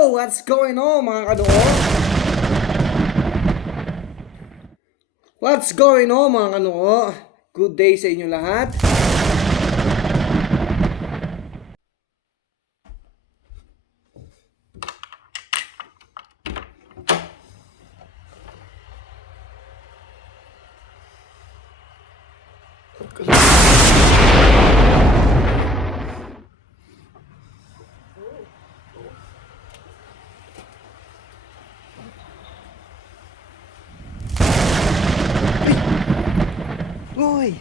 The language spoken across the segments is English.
What's going on mga kanoo? What's going on mga kanoo? Good day sa inyo lahat. Uy!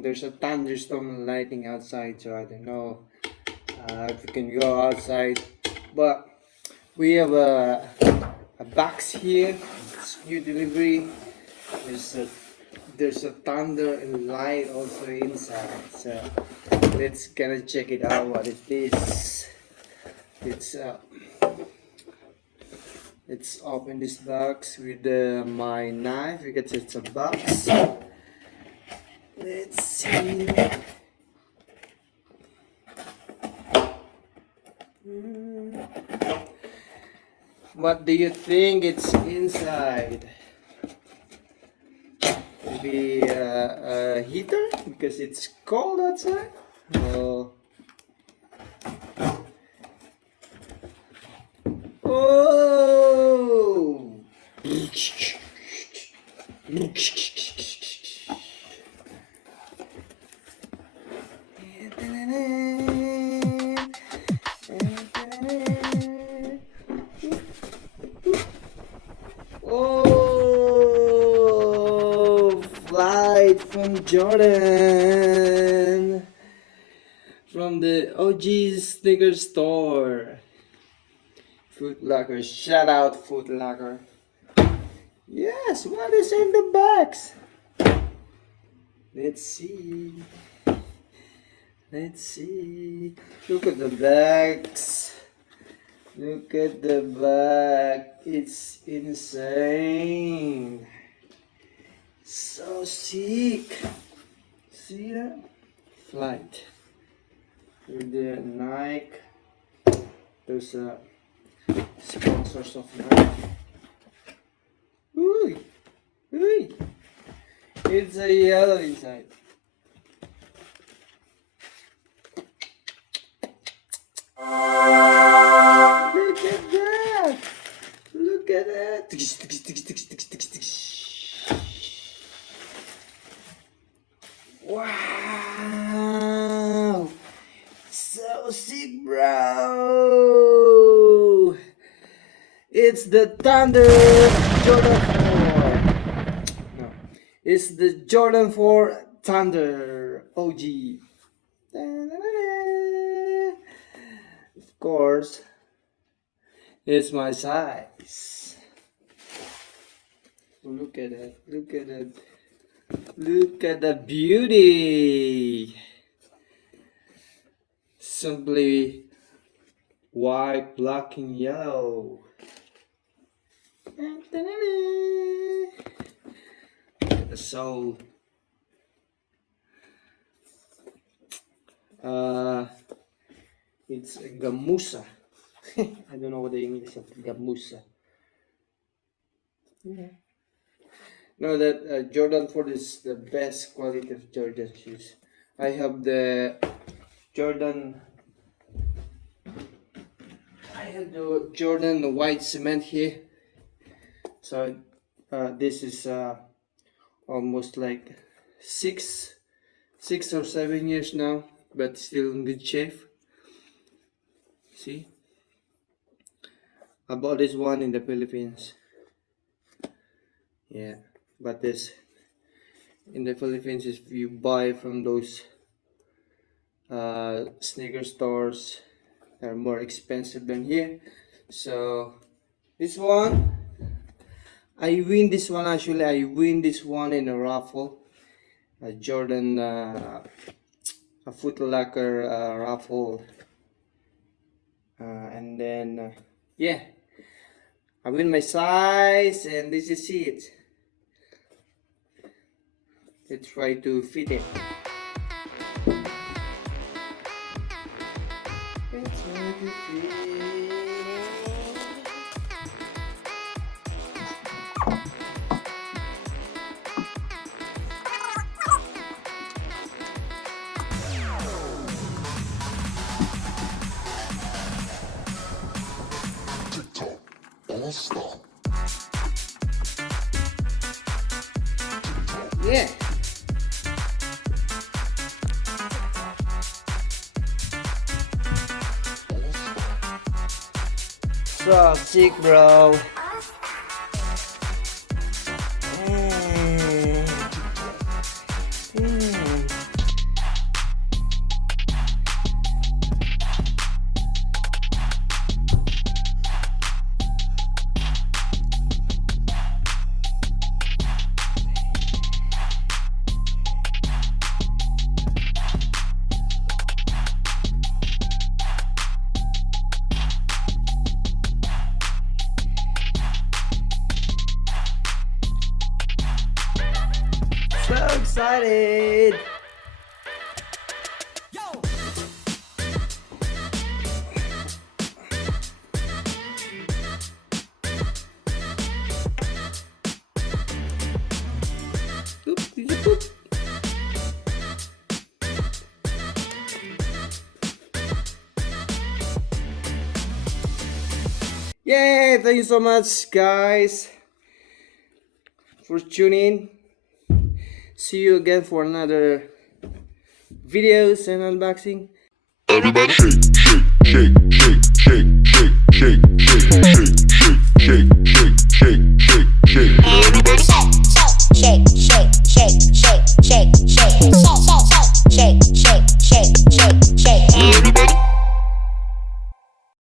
There's a thunderstorm and lightning outside, so I don't know if we can go outside. But we have a box here. It's new delivery. There's a there's a thunder and light also inside. So let's gonna check it out. What is this? Let's open this box with my knife because it's a box. Let's see. What do you think it's inside? Maybe a heater because it's cold outside? Oh. Oh! Oh, flight from Jordan, from the OG sneaker store. Foot Locker, shout out Foot Locker. Yes, what is in the box? Let's see. Let's see. Look at the bags. Look at the bag. It's insane. So sick. See that? Flight. With the Nike. There's a sponsors of Nike. Ooh. Ooh. It's a yellow inside. Look at that! Look at that! Wow! So sick, bro! It's the Thunder Jordan 4. No, it's the Jordan 4 Thunder OG. Of course, it's my size. Look at it. Look at it. Look at the beauty. Simply white, black, and yellow. Look at the sole. It's gamusa. I don't know what the English of gamusa. Yeah. No, that Jordan 4 is the best quality of Jordan shoes. I have the Jordan. I have the Jordan white cement here. So this is almost like six or 7 years now, but still in good shape. See, I bought this one in the Philippines. Yeah, but this in the Philippines, if you buy from those sneaker stores, they're more expensive than here. So this one, I win this one actually. I win this one in a raffle. A Jordan, a Foot Locker raffle. And then yeah, I win my size, and this is it. Let's try to fit it. Let's try to fit it. Yeah. So sick, bro. So excited! Oop, did you poop? Yay! Thank you so much, guys, for tuning in. See you again for another videos and unboxing. Everybody shake, shake, shake, shake, shake, shake, shake, shake, shake.